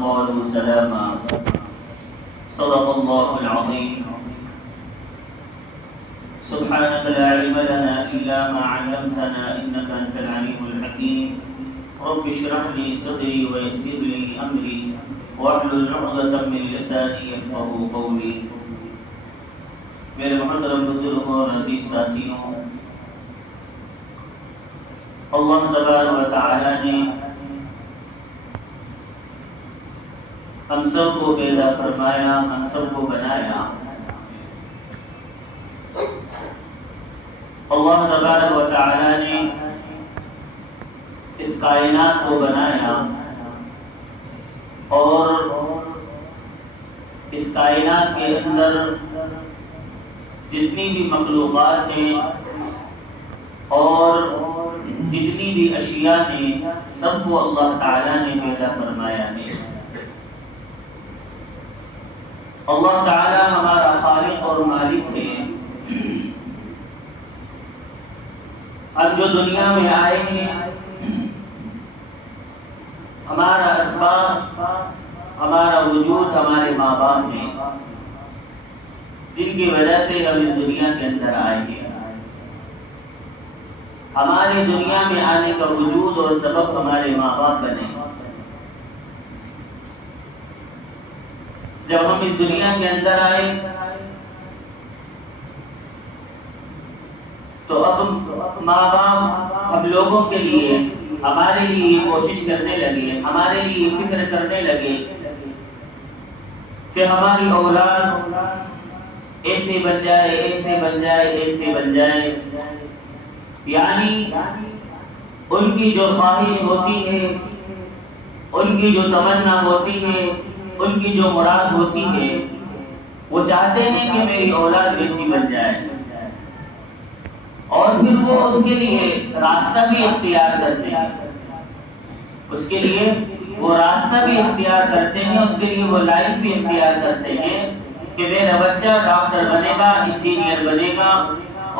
وقالوا سلاما صدق الله العظيم سبحانك لا علم لنا إلا ما علمتنا إنك أنت العليم الحكيم رب اشرح لي صدري ويسر لي أمري واحلل عقدة من لساني يفقهوا قولي. میرے محترم بزرگوں اور عزیز ساتھیوں، اللہ تبارک و تعالی نے ہم سب کو پیدا فرمایا، ہم سب کو بنایا. اللہ تبارک و تعالی نے اس کائنات کو بنایا اور اس کائنات کے اندر جتنی بھی مخلوقات ہیں اور جتنی بھی اشیاء ہیں سب کو اللہ تعالی نے پیدا فرمایا ہے. اللہ تعالی ہمارا خالق اور مالک ہے. اب جو دنیا میں آئے ہیں ہمارا اسباب، ہمارا وجود ہمارے ماں باپ ہیں جن کی وجہ سے ہم اس دنیا کے اندر آئے ہیں. ہمارے دنیا میں آنے کا وجود اور سبب ہمارے ماں باپ بنے. جب ہم اس دنیا کے اندر آئے تو اب ماں باپ ہم لوگوں کے لیے ہمارے لیے کوشش کرنے لگے، ہمارے لیے فکر کرنے لگے کہ ہماری اولاد ایسے بن جائے، ایسے بن جائے، ایسے بن جائے. یعنی ان کی جو خواہش ہوتی ہے، ان کی جو تمنا ہوتی ہے، ان کی جو مراد ہوتی ہے، وہ چاہتے ہیں کہ میری اولاد ویسی بن جائے. اور پھر وہ اس کے لیے راستہ بھی اختیار کرتے ہیں، اس کے لیے وہ راستہ بھی اختیار کرتے ہیں، اس کے لیے وہ لائن بھی اختیار کرتے ہیں کہ میرا بچہ ڈاکٹر بنے گا، انجینئر بنے گا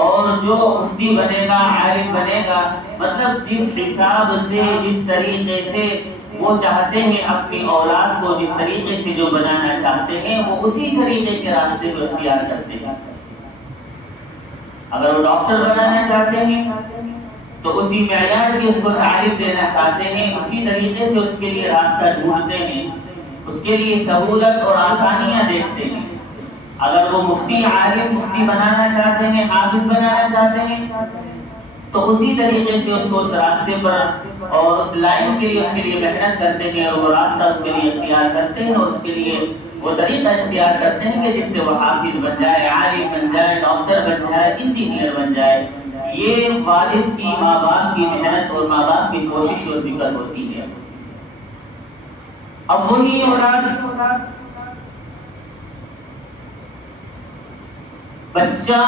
اور جو مفتی بنے گا، عالم بنے گا. مطلب جس حساب سے، جس طریقے سے وہ چاہتے ہیں اپنی اولاد کو، جس طریقے سے جو بنانا چاہتے ہیں وہ اسی طریقے کے راستے کو اختیار کرتے ہیں. اگر وہ ڈاکٹر بنانا چاہتے ہیں تو اسی معیار کی اس کو تعلیم دینا چاہتے ہیں، اسی طریقے سے اس کے لیے راستہ ڈھونڈتے ہیں، اس کے لیے سہولت اور آسانیاں دیکھتے ہیں. اگر وہ مفتی، عالم، مفتی بنانا چاہتے ہیں، حافظ بنانا چاہتے ہیں تو اسی طریقے سے اس کو اس راستے پر اور اس لائن کے لیے اس کے لیے محنت کرتے ہیں اور وہ راستہ اس کے لیے اختیار کرتے ہیں اور اس کے لیے وہ طریقہ اختیار کرتے ہیں کہ جس سے وہ حافظ بن جائے، عالم بن جائے، ڈاکٹر بن جائے، انجینئر بن جائے. یہ والد کی، ماں باپ کی محنت اور ماں باپ کی کوشش اور فکر ہوتی ہے. اب وہی اولاد، بچہ،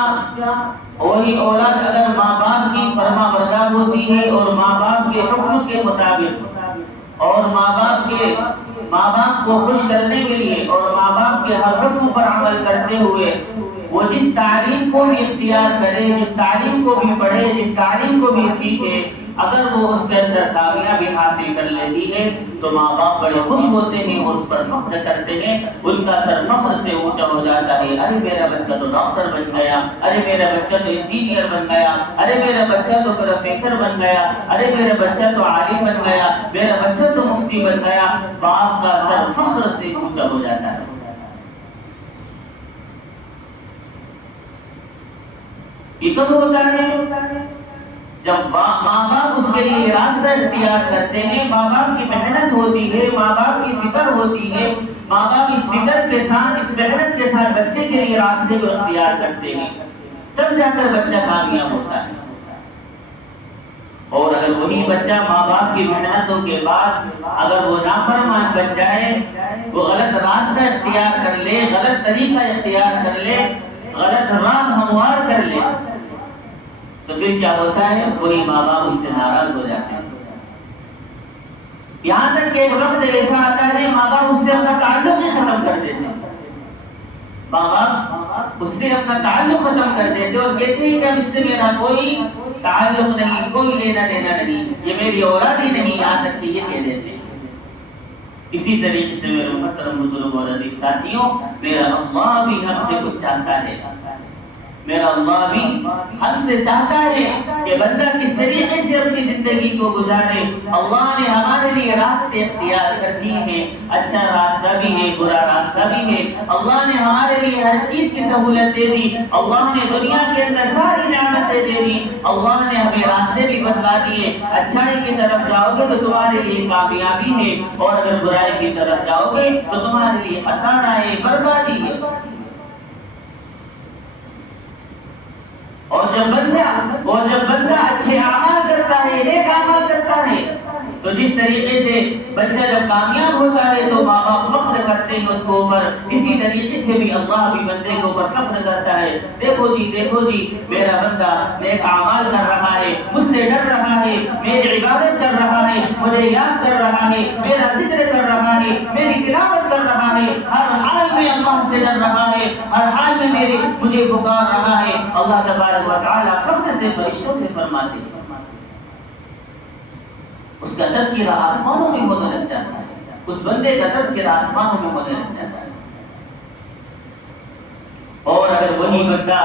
وہی اولاد اگر ماں باپ کی فرما بردار ہوتی ہے اور ماں باپ کے حکم کے مطابق اور ماں باپ کو خوش کرنے کے لیے اور ماں باپ کے ہر حکم پر عمل کرتے ہوئے وہ جس تعلیم کو بھی اختیار کرے، جس تعلیم کو بھی پڑھے، جس تعلیم کو بھی سیکھے، اگر وہ اس کے اندر کامیابی حاصل کر لیتی ہے تو ماں باپ بڑے خوش ہوتے ہیں اور اس پر فخر کرتے ہیں. ان کا سر فخر سے اونچا ہو جاتا ہے. ارے میرا بچہ تو ڈاکٹر بن گیا، ارے میرا بچہ تو انجینئر بن گیا، ارے میرا بچہ تو پروفیسر بن گیا، ارے میرا بچہ تو عالم بن گیا، میرا بچہ تو مفتی بن گیا. باپ کا سر فخر سے اونچا ہو جاتا ہے. یہ کب ہوتا ہے؟ جب ماں باپ اس کے لیے راستہ اختیار کرتے ہیں، ماں باپ کی محنت ہوتی ہے، ماں باپ کی فکر ہوتی ہے، ماں باپ اس فکر کے ساتھ، اس محنت کے ساتھ بچے کے لیے راستے کو اختیار کرتے ہیں، تب جا کر بچہ کامیاب ہوتا ہے. اور اگر وہی بچہ ماں باپ کی محنتوں کے بعد اگر وہ نافرمان بن جائے، وہ غلط راستہ اختیار کر لے، غلط طریقہ اختیار کر لے، غلط راہ ہموار کر لے، تو پھر کیا ہوتا ہے؟ وہی ماں باپ اس سے ناراض ہو جاتے ہیں. یہاں تک کہ ایک وقت ایسا آتا ہے ماں باپ اس سے اپنا تعلق ہی ختم کر دیتے ہیں. ماں باپ اس سے اپنا تعلق ختم کر دیتے اور کہتے ہیں کہ اب اس سے میرا کوئی تعلق نہیں، کوئی لینا دینا نہیں، یہ میری اولاد ہی نہیں، یہاں تک کہ یہ کہہ دیتے ہیں. اسی طریقے سے میرے محترم بزرگوں اور عزیز ساتھیوں، میرا اللہ بھی ہم سے کچھ چاہتا ہے، میرا اللہ بھی ہم سے چاہتا ہے کہ بندہ کس طریقے سے اپنی زندگی کو گزارے۔ اللہ نے ہمارے لیے راستے اختیار کر دیے ہیں، اچھا راستہ بھی ہے، برا راستہ بھی ہے۔ اللہ نے ہمارے لیے ہر چیز کی سہولت دے دی، اللہ نے دنیا کے اندر ساری نعمتیں دے دی، اللہ نے ہمیں راستے بھی بتلا دیے۔ اچھائی کی طرف جاؤ گے تو تمہارے لیے کامیابی ہے، اور اگر برائی کی طرف جاؤ گے تو تمہارے لیے خسارہ ہے، بربادی ہے۔ اور جب بندہ اچھے اعمال کرتا ہے، نیک اعمال کرتا ہے، تو جس طریقے سے بچہ جب کامیاب ہوتا ہے تو ماں باپ فخر کرتے ہیں اس کے اوپر، اسی طریقے سے بھی اللہ بھی بندے کے اوپر فخر کرتا ہے۔ دیکھو جی میرا بندہ نیک اعمال کر رہا ہے، مجھ سے ڈر رہا ہے، میری عبادت کر رہا ہے، مجھے یاد کر رہا ہے، میرا ذکر کر رہا ہے، میری تلاوت کر رہا ہے، ہر حال میں اللہ سے ڈر رہا ہے، ہر حال میں مجھے پکار رہا ہے۔ اللہ تبارک و تعالی فخر سے فرشتوں سے فرماتے ہیں، اس کا تذکرہ آسمانوں میں ہونے لگ جاتا ہے، اس بندے کا تذکرہ آسمانوں میں ہونے لگ جاتا ہے۔ اور اگر وہی بندہ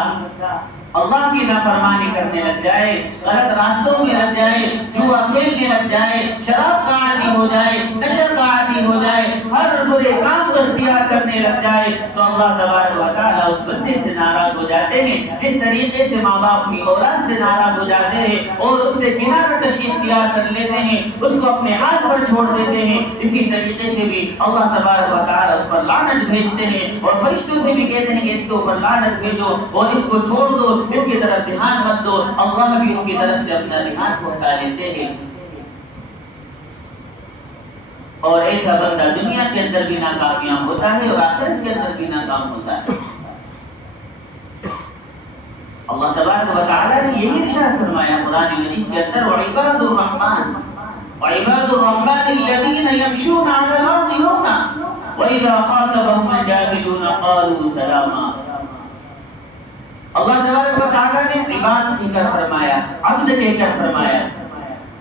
اللہ کی نافرمانی کرنے لگ جائے، غلط راستوں میں لگ جائے، جوا کھیلنے لگ جائے، شراب کا عادی ہو جائے، نشر کا عادی ہو جائے، ہر برے کام کو اختیار کرنے لگ جائے، تو اللہ تبارک و تعالیٰ اس بندے سے ناراض ہو جاتے ہیں، جس طریقے سے ماں باپ اپنی اولاد سے ناراض ہو جاتے ہیں اور اس سے کنارہ کشی اختیار کر لیتے ہیں، اس کو اپنے حال پر چھوڑ دیتے ہیں، اسی طریقے سے بھی اللہ تبارک و تعالیٰ اس پر لعنت بھیجتے ہیں، اور فرشتوں سے بھی کہتے ہیں کہ اس کے اوپر لعنت بھیجو اور اس کو چھوڑ دو، اس کی طرف دھیان مت دو۔ اللہ بھی اس کی طرف سے اپنا دھیان پہنچا لیتے ہیں، اور ایسا بندہ دنیا کے اندر بھی ناکامیاب ہوتا ہے اور آخرت کے اندر بھی ناکام ہوتا ہے۔ اللہ تبارک و تعالیٰ نے یہی ارشاد فرمایا قرآن مجید کے اندر، وعباد الرحمن الذین یمشون علی الارض ہونا وَإِذَا خَاطَبَهُمُ الْجَاهِلُونَ قَالُوا سَلَامًا۔ اللہ تبارک و تعالیٰ نے عباد کہہ کر فرمایا، عبد کہہ کر فرمایا،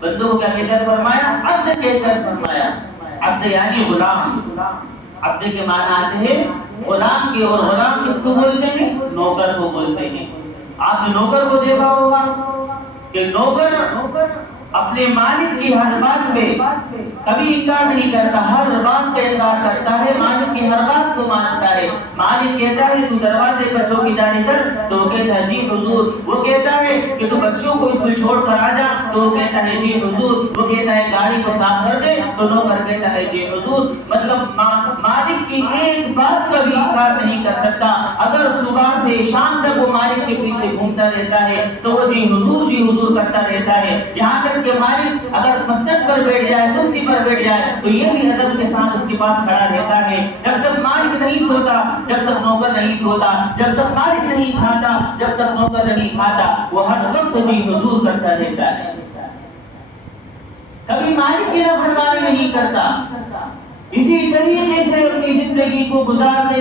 بندوں کو کیا کہہ کر فرمایا؟ عبد کہہ کر فرمایا۔ عبد یعنی غلام، عبد کے معنی آتے ہیں غلام کے، اور غلام کس کو بولتے ہیں؟ نوکر کو بولتے ہیں۔ آپ نے نوکر کو دیکھا ہوگا کہ نوکر اپنے مالک کی ہر بات پہ کبھی انکار نہیں کرتا، ہر بات کا انکار کرتا ہے، مالک کی ہر بات کو مانتا ہے۔ مالک کہتا ہے تو دروازے پر چوکیداری کر، تو وہ کہتا ہے جی حضور۔ وہ کہتا ہے کہ تو بچوں کو اسکول چھوڑ کر آ جا، تو وہ کہتا ہے جی حضور۔ وہ کہتا ہے گاڑی کو صاف کر دے، تو نوکر کہتا ہے جی حضور۔ مطلب مالک کی ایک بات کا بھی انکار نہیں کر سکتا۔ اگر صبح سے شام تک وہ مالک کے پیچھے گھومتا رہتا ہے تو وہ جی حضور کرتا رہتا ہے، یہاں تک کہ مالک اگر مسند پر بیٹھ جائے، کرسی پر بیٹھ جائے، تو یہ بھی ادب کے ساتھ اس کے پاس کھڑا رہتا ہے۔ جب تک مالک نہیں سوتا، جب تک نوکر نہیں سوتا، جب تک مالک نہیں کھاتا، جب تک نوکر نہیں کھاتا، وہ ہر وقت جی حضور کرتا رہتا ہے، کبھی مالک کی نافرمانی نہیں کرتا۔ اسی طریقے سے اپنی زندگی کو گزارتے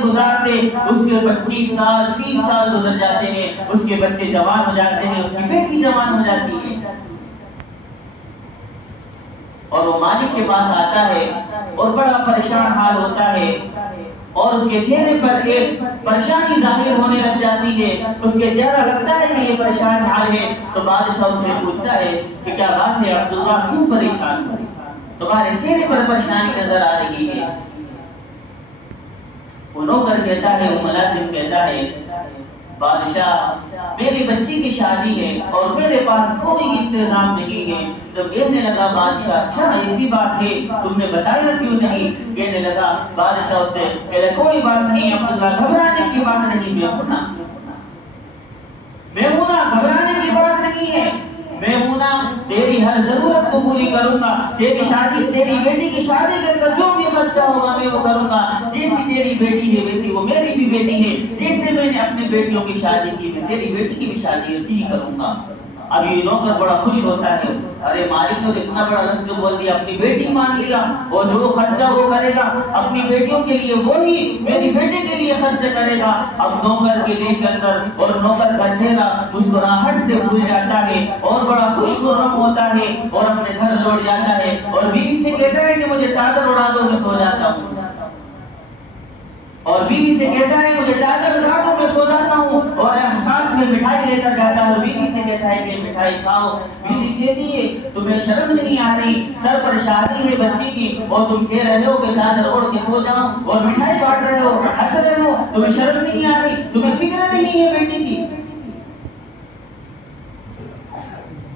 اس کے 25 سال 30 سال گزر جاتے ہیں، اس کے بچے جوان ہو جاتے ہیں، اس کی بیٹی جوان ہو جاتی ہے، اور وہ مالک کے پاس آتا ہے اور بڑا پریشان حال ہوتا ہے، اور اس کے چہرے پر ایک پریشانی ظاہر ہونے لگ جاتی ہے، اس کے چہرہ لگتا ہے کہ یہ پریشان حال ہے، تو بادشاہ اس سے پوچھتا ہے کہ کیا بات ہے عبداللہ، کیوں پریشان ہو؟ تمہارے چہرے پر پریشانی نظر آ رہی ہے۔ وہ نوکر کہتا ہے، وہ ملازم کہتا ہے بادشاہ میری بچی کی شادی ہے اور میرے پاس کوئی انتظام نہیں ہے۔ تو کہنے لگا بادشاہ اچھا ایسی بات ہے، تم نے بتایا کیوں نہیں؟ کہنے لگا بادشاہ اس سے کہ کوئی بات نہیں عبداللہ، گھبرانے کی بات نہیں، میمونہ گھبرانے کی بات نہیں ہے، میمونہ تیری ہر ضرورت کو پوری کروں گا، تیری شادی، تیری بیٹی کی شادی کے اندر جو بھی خرچہ ہوگا میں وہ کروں گا، جیسی تیری بیٹی ہے ویسی وہ میری بھی بیٹی ہے، جیسے میں نے اپنی بیٹیوں کی شادی کی میں تیری بیٹی کی بھی شادی اسی ہی کروں گا۔ اب یہ نوکر بڑا خوش ہوتا ہے، ارے مالک نے تو اتنا بڑا لفظ بول دیا، اپنی بیٹی مان لیا، اور جو خرچہ وہ کرے گا اپنی بیٹیوں کے لیے وہی میری بیٹے کے لیے خرچ کرے گا۔ اب نوکر کے دل کے اندر اور نوکر کا چہرہ مسکراہٹ سے بھول جاتا ہے اور بڑا خوش خرم ہوتا ہے اور اپنے گھر لوٹ جاتا ہے اور بیوی سے کہتا ہے کہ مجھے چادر اڑا دو میں سو جاتا ہوں، اور بیوی سے کہتا ہے مجھے چادر اٹھا دو میں سو جاتا ہوں، اور ساتھ میں مٹھائی لے کر جاتا ہے اور بیوی سے کہتا ہے کہ مٹھائی کھاؤ۔ بیوی کہتی ہے تمہیں شرم نہیں آ رہی، سر پر شادی ہے بچی کی اور تم کہہ رہے ہو کہ چادر اوڑھ کے سو جاؤ اور مٹھائی بانٹ رہے ہو، ہنس رہے ہو، تمہیں شرم نہیں آ رہی، تمہیں فکر نہیں ہے بیٹی کی؟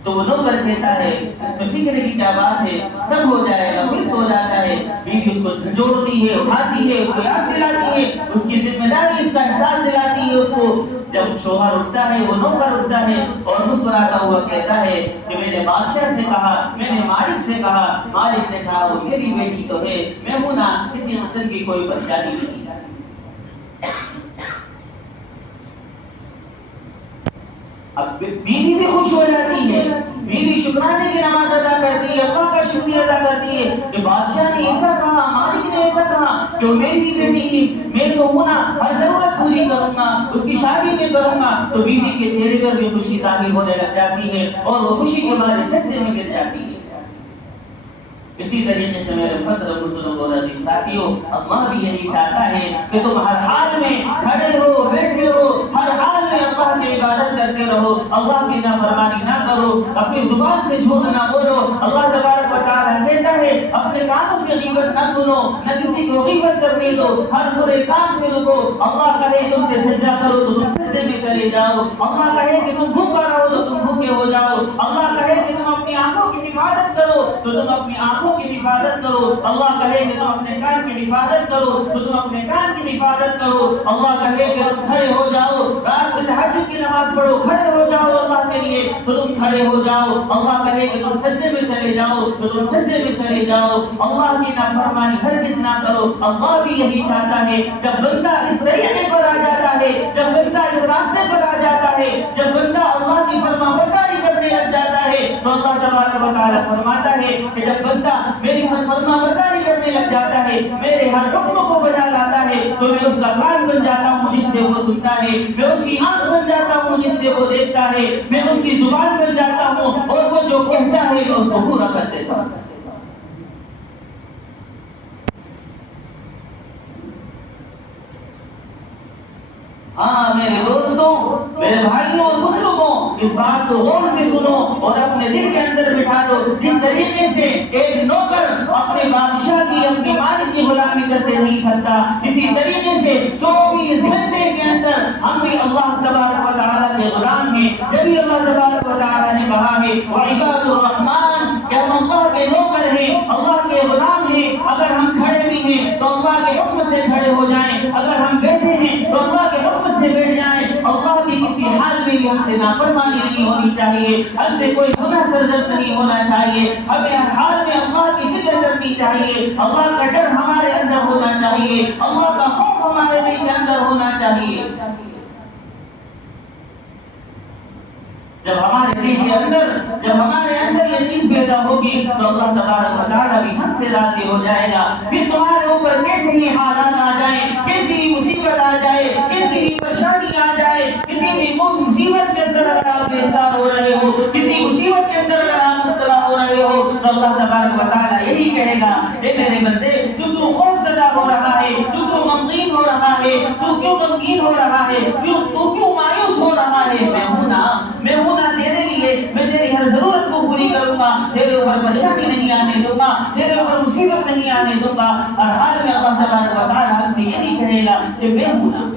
تو وہ نوکر کہتا ہے اس میں فکر کی کیا بات ہے، سب ہو جائے گا، پھر سو جاتا ہے۔ بیوی اس کو جھنجھوڑتی ہے، اٹھاتی ہے، اس کو یاد دلاتی ہے، اس کی ذمہ داری اس کا احساس دلاتی ہے اس کو۔ جب شوہر اٹھتا ہے وہ نوکر اٹھتا ہے اور مسکراتا ہوا کہتا ہے کہ میں نے بادشاہ سے کہا، میں نے مالک سے کہا، مالک نے کہا وہ میری بیٹی تو ہے، میں ہوں نا، کسی قسم کی کوئی پریشانی نہیں۔ اب بیوی بھی خوش ہو جاتی ہے، بیوی شکرانے کی نماز ادا کرتی ہے، اللہ کا شکریہ ادا کرتی ہے کہ بادشاہ نے ایسا کہا، مالک نے ایسا کہا کہ وہ میری بیٹی، میں تو ہوں نا، ہر ضرورت پوری کروں گا، اس کی شادی میں کروں گا۔ تو بیوی کے چہرے پر بھی خوشی ظاہر ہونے لگ جاتی ہے اور وہ خوشی کے مارے سجدے میں گر جاتی ہے۔ اسی طریقے سے میرے محترم بزرگوں اور عزیز ساتھیوں، اللہ بھی یہی چاہتا ہے کہ تم ہر حال میں کھڑے ہو، بیٹھے ہو، ہر حال میں اللہ کی عبادت کرتے رہو، اللہ کی نافرمانی نہ کرو، اپنی زبان سے جھوٹ نہ بولو۔ اللہ تبارک و تعالیٰ کہتا ہے اپنے کانوں سے غیبت نہ سنو، نہ کسی کو غیبت کرنے دو، ہر برے کام سے رکو۔ اللہ کہے تم سے سجدہ کرو تو تم سجدے میں چلے جاؤ، اللہ کہے کہ تم بھوکا رہو تو تم بھوکے ہو جاؤ، اللہ کہے کہ تم اپنی آنکھوں کی حفاظت کرو تو تم اپنی آنکھوں کی حفاظت کرو، اللہ کہے کہ تم اپنے کان کی حفاظت کرو تو تم اپنے کان کی حفاظت کرو، اللہ کہے کہ تم کھڑے ہو جاؤ، رات میں تہجد کی نماز پڑھو، کھڑے ہو جاؤ اللہ کے لیے تو تم کھڑے ہو جاؤ، اللہ کہے کہ تم سجدے میں چلے جاؤ تو تم سجدے میں چلے جاؤ، اللہ کی نافرمانی ہرگز نہ کرو۔ اللہ بھی یہی چاہتا ہے جب بندہ اس طریقے پر آ جاتا ہے، جب بندہ اس راستے پر آ جاتا ہے، جب بندہ اللہ کی فرمانبرداری کرنے لگ جاتا ہے تو اللہ تبارک و تعالیٰ فرماتا ہے کہ جب بندہ میری فرمانبرداری کرنے لگ جاتا ہے، میرے ہر حکم کو بجا لاتا ہے تو میں اس کا کان بن جاتا ہوں جس سے وہ سنتا ہے، میں اس کی آنکھ بن جاتا ہوں جس سے وہ دیکھتا ہے، میں اس کی زبان بن جاتا ہوں اور وہ جو کہتا ہے میں اس کو پورا کر دیتا ہوں۔ ہاں میرے دوستوں، میرے بھائیوں اور بزرگوں، اس بات کو غور سے سنو اور اپنے دل کے اندر بٹھا دو۔ جس طریقے سے ایک نوکر اپنے بادشاہ کی، اپنی مالک کی غلامی کرتے نہیں تھکتا، اسی طریقے سے 24 گھنٹے کے اندر ہم بھی اللہ تبارک و تعالیٰ کے غلام ہیں۔ جبھی اللہ تبارک و تعالیٰ نے کہا ہے وعباد الرحمن کہ ہم اللہ کے نوکر ہیں، اللہ کے غلام ہیں۔ اگر ہم کھڑے بھی ہیں تو اللہ کے حکم سے کھڑے ہو جائیں، اگر ہم بیٹھے ہیں تو اللہ کے حکم سے بیٹھ جائیں، اللہ کی کسی حال میں بھی ہم سے نافرمانی نہیں ہونی چاہیے، ہم سے کوئی گناہ سرزد نہیں ہونا چاہیے، ہمیں ہر حال میں اللہ کی فکر کرنی چاہیے، اللہ کا ڈر ہمارے اندر ہونا چاہیے، اللہ کا خوف ہمارے دل کے اندر ہونا چاہیے۔ جب ہمارے دل کے اندر، جب ہمارے اندر یہ چیز پیدا ہوگی تو اللہ تبارک و تعالیٰ بھی ہم سے راضی ہو جائے گا۔ پھر تمہارے اوپر کیسے ہی حالات آ جائیں، کیسی ہی مصیبت آ جائے، کیسی ہی پریشانی آ جائے، کسی بھی مصیبت کے اندر اگر آپ گرفتار ہو رہے ہو، کسی مصیبت کے اندر اگر آپ مبتلا ہو رہے ہو تو اللہ تبارک و تعالیٰ یہی کہے گا اے میرے بندے، تو کیوں خوف زدہ ہو رہا ہے، تو کیوں غمگین ہو رہا ہے، تو کیوں غمگین ہو رہا ہے، تو کیوں مایوس ہو رہا ہے؟ میں ہوں نا تیرے لیے، میں تیری ہر ضرورت کو پوری کروں گا، تیرے اوپر پریشانی نہیں آنے دوں گا، تیرے اوپر مصیبت نہیں آنے دوں گا۔ ہر حال میں اللہ تبارک و تعالیٰ ہم سے یہی کہے گا کہ میں ہوں نا۔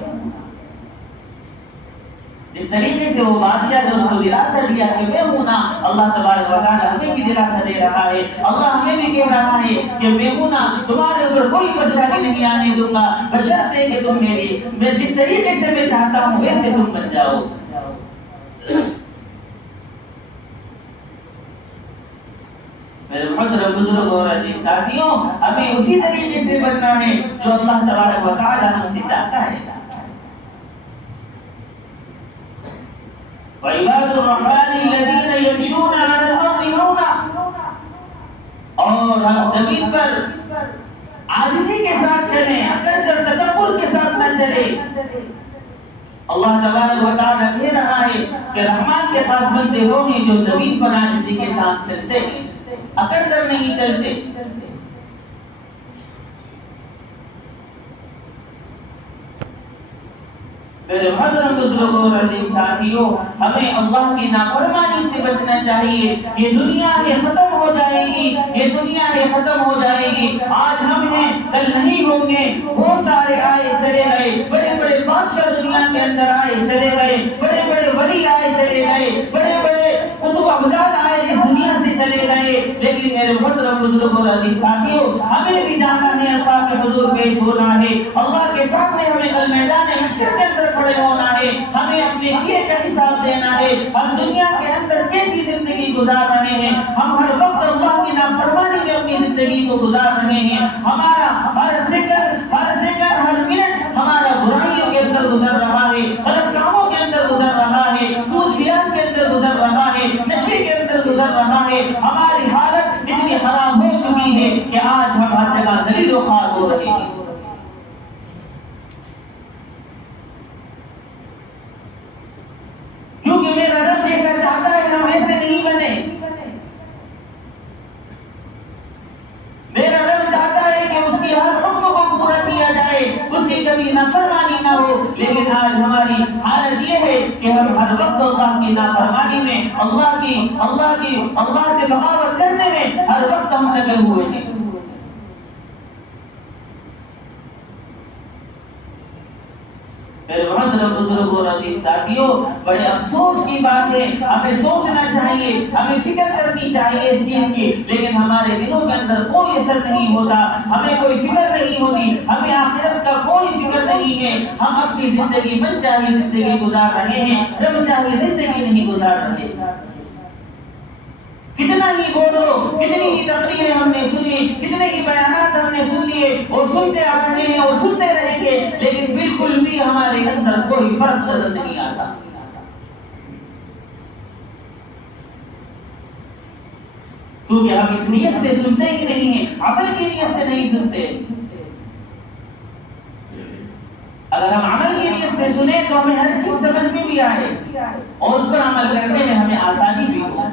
جس طریقے سے وہ بادشاہ نے اس کو دلاسا دیا کہ میں ہوں نا، اللہ تبارک و تعالیٰ ہمیں بھی دلاسا دے رہا ہے، اللہ ہمیں بھی کہہ رہا ہے کہ میں ہوں نا، تمہارے اوپر کوئی پریشانی نہیں آنے دوں گا، بشرطے کہ تم میں جس طریقے سے میں چاہتا ہوں ویسے تم بن جاؤ۔ میرے محترم بزرگوں اور عزیز ساتھیوں، ہمیں اسی طریقے سے بننا ہے جو اللہ تبارک و تعالیٰ ہم سے چاہتا ہے۔ وعباد الرحمن الذين یمشون علی الارض ہونا، اور ہم زمین پر عاجزی کے ساتھ چلیں، اکڑ کر تکبر کے ساتھ نہ چلیں۔ اللہ تبارک و تعالیٰ کہہ رہا ہے کہ رحمان کے خاص بندے وہ ہیں جو زمین پر عاجزی کے ساتھ چلتے ہیں، اکڑ کر نہیں چلتے۔ میرے محترم بزرگوں اور عزیز ساتھیوں، ہمیں اللہ کی نافرمانی سے بچنا چاہیے۔ یہ دنیا ہے ختم ہو جائے گی، یہ دنیا ہے ختم ہو جائے گی۔ آج ہم ہیں کل نہیں ہوں گے۔ بہت سارے آئے چلے گئے، بڑے بڑے بادشاہ دنیا کے اندر آئے چلے گئے، بڑے بڑے ولی آئے چلے گئے، بڑے بڑے قطب ابدال آئے اس دنیا سے چلے گئے، لیکن میرے محترم بزرگوں اور عزیز ساتھیوں، ہمیں بھی جانا ہے، اللہ کے حضور پیش ہونا ہے، اللہ کے سامنے ہمیں کل میدان محشر کے اندر کھڑے ہونا ہے، ہمیں اپنے کیے کا حساب دینا ہے۔ ہم دنیا کے اندر کیسی زندگی گزار رہے ہیں؟ ہم ہر وقت اللہ کی نافرمانی میں اپنی زندگی کو گزار رہے ہیں۔ ہمارا ہر سیکنڈ ہر منٹ ہمارا برائیوں کے اندر گزر رہا ہے، غلط کاموں کے اندر گزر رہا ہے، سود بیاج کے اندر گزر رہا ہے، نشے کے اندر گزر رہا ہے۔ ہماری حالت اتنی خراب ہو چکی ہے کہ آج ہم ہر جگہ ذلیل و خوار ہو رہے ہیں۔ کیونکہ میرا رب جیسا چاہتا ہے ہم ایسے نہیں بنے۔ میرا رب چاہتا ہے کہ اس کی ہر حکم کو پورا کیا جائے، اس کی کبھی نافرمانی نہ ہو، لیکن آج ہماری حالت یہ ہے کہ ہم ہر وقت اللہ کی نافرمانی میں، اللہ سے بغاوت کرنے میں ہر وقت ہم لگے ہوئے ہیں۔ میرے محترم بزرگوں اور عزیز ساتھیوں، بڑے افسوس کی بات ہے، ہمیں سوچنا چاہیے، ہمیں فکر کرنی چاہیے اس چیز کی، لیکن ہمارے دلوں کے اندر کوئی اثر نہیں ہوتا، ہمیں کوئی فکر نہیں ہوتی، ہمیں آخرت کا کوئی فکر نہیں ہے۔ ہم اپنی زندگی من چاہیے زندگی گزار رہے ہیں، رب چاہیے زندگی نہیں گزار رہے۔ کتنا ہی بولو، کتنی ہی تقریریں ہم نے سن لی، کتنے ہی بیانات ہم نے سن لیے اور سنتے آ رہے ہیں اور سنتے رہیں گے، لیکن بالکل بھی ہمارے اندر کوئی فرق نظر نہیں آتا۔ کیونکہ ہم اس نیت سے سنتے ہی نہیں ہیں، عمل کی نیت سے نہیں سنتے۔ اگر ہم عمل کی نیت سے سنیں تو ہمیں ہر چیز سمجھ میں بھی آئے اور اس پر عمل کرنے میں ہمیں آسانی بھی ہو۔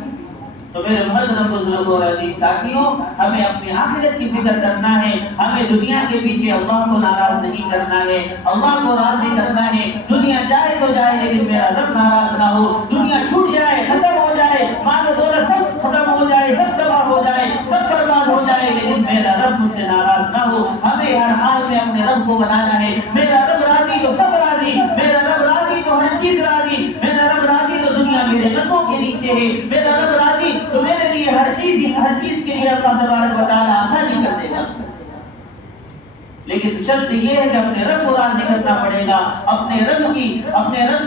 تو میرے محترم بزرگوں اور عزیز ساتھیوں، ہمیں اپنی آخرت کی فکر کرنا ہے، ہمیں دنیا کے پیچھے اللہ کو ناراض نہیں کرنا ہے، اللہ کو راضی کرنا ہے۔ دنیا جائے تو جائے لیکن میرا رب ناراض نہ ہو۔ دنیا چھوٹ جائے، ختم ہو جائے، مال و دولت سب ختم ہو جائے، سب تباہ ہو جائے، سب برباد ہو جائے، لیکن میرا رب مجھ سے ناراض نہ ہو۔ ہمیں ہر حال میں اپنے رب کو بنانا ہے۔ میرا رب راضی تو سب راضی، میرا رب راضی تو ہر چیز راضی، میرا رب راضی تو دنیا میرے قدموں کے نیچے ہے، میرا رب راضی تو میرے لیے ہر چیز کے لیے اللہ تبارک و تعالیٰ آسانی کر دے گا۔ لیکن شرط یہ ہے کہ اپنے رب کو راضی کرنا پڑے گا، اپنے رب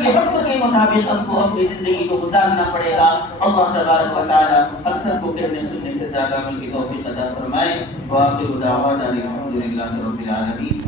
کے حکم کے مطابق ہم کو اپنی زندگی کو گزارنا پڑے گا۔ اللہ تبارک و تعالیٰ ہم سب کو کہنے سننے سے زیادہ عمل کی توفیق عطا فرمائے۔ وآخر دعوانا الحمد للہ رب العالمین۔